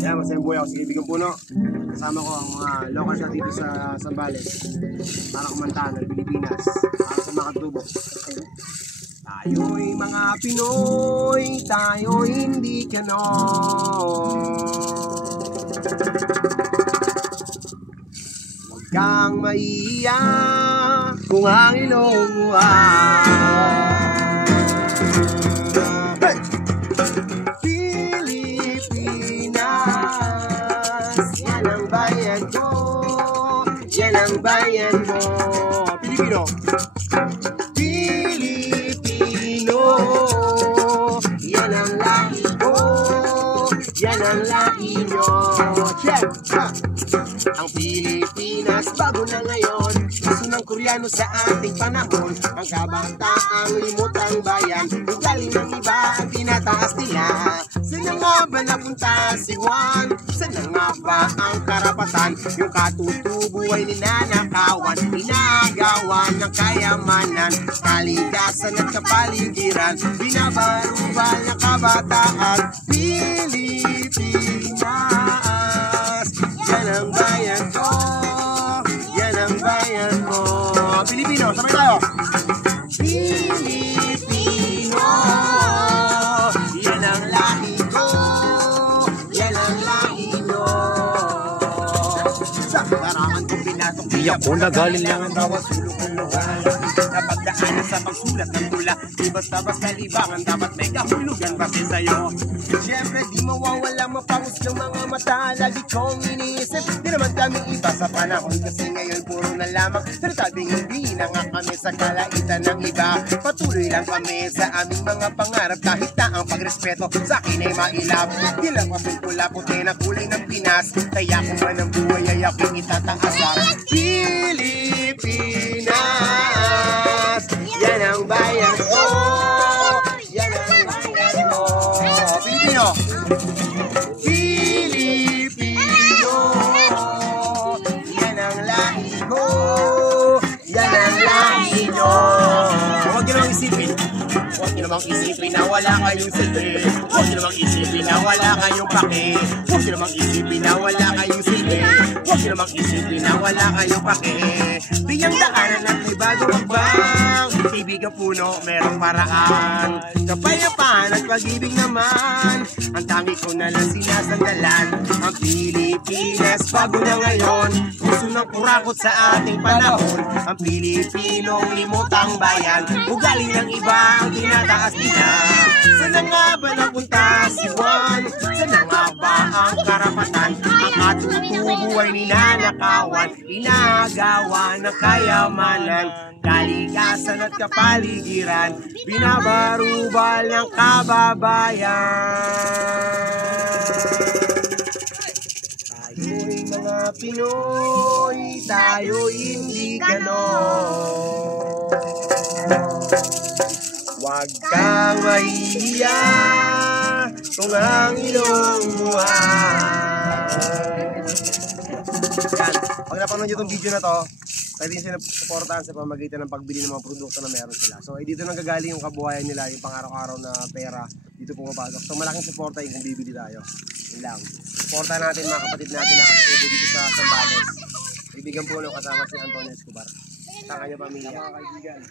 Yan, masayang buhay ako sa Kaibigang Puno. Kasama ko ang mga local shot dito sa Zambales. Para kumantahan ng Pilipinas. Para sa mga tubo. Tayo'y mga Pinoy, tayo'y hindi ganon. Huwag kang maiiya kung ang ilong mo yan ang bayan mo. Pilipino. Pilipino. Yan ang lahi ko. Yan ang lahi nyo. Check! Ang Pilipinas bago na ngayon. Gusto ng Koreano sa ating panahon. Ang kabataang limutang bayan. Ang galing ng iba ang tinataas nila. Saan nga ba napunta si Juan? Saan nga ba ang karapatan? Yung katutubo ay ninanakawan, inagawan ng kayamanan, kaligasan at kapaligiran, binabarubal ng kabataan. Pilipinas, yan ang bayan ko, yan ang bayan mo. Pilipino, sabay tayo. Pilipino, yan ang lahi ko, yan ang lahi nyo. Sa karangan kong pinatok, di ako nagaling lang ang bawat sulok ng lugar. Napagdaanan sa pagsulat ng tula, di basta-basta libangan, dapat may kahulugan kasi sa'yo. Siyempre di mawawala mapangus ng mga mata, lagi kong iniisip, di naman kami iba sa panahon, kasi ngayon puro na lamang sinasabing hindi na nga kami sa kalaitan ng iba. Patuloy lang kami sa aming mga pangarap, kahit na ang pagrespeto sa akin ay mailap. Di lang kasing pula puti na kulay ng Pinas, kaya kung man ang buhay ay aking itataasap. Pilipinas, yan ang bayan ko, yan ang bayan mo. Pilipino, Pilipino, yan ang lahi ko, yan ang lahi nyo. Huwag nyo namang isipin, huwag nyo namang isipin na wala kayong silbi. Huwag nyo namang isipin na wala kayong pake. Huwag nyo namang isipin na wala kayong silbi. Huwag nyo namang isipin na wala kayong pake. Bigyang daanan at may bagong magbang. Kaibigang Puno, merong paraan. Kapayapaan at pag-ibig naman, ang tangi ko na lang sinasandalan. Ang Pilipinas bago na ngayon, puso ng kurakot sa ating panahon. Ang Pilipinong limutang bayan, ugali ng iba ang tinataas nila. Saan nga ba napunta si Juan? Saan nga ba ang karapatan? Ang katutubo ay ninanakawan, inagawan ng kayamanan, kaligasan at kapaligiran, binabarubal ng kababayan. Tayo'y mga Pinoy, tayo'y hindi ganon. Huwag kang mahihiya kung ang ilong mo yan. Pag napanood nyo itong video na to, pwede nyo sila supportahan sa pamagitan ng pagbili ng mga produkto na meron sila. So dito nang gagaling yung kabuhayan nila, yung pang-araw-araw na pera, dito pumapasok. So malaking suporta yung kung bibili tayo. Yun lang. Suporta natin mga kapatid natin na katubo dito sa Zambales. Kaibigang Puno kasama si Antonio Escobar. Sa kanya pamilya. Mga kaibigan.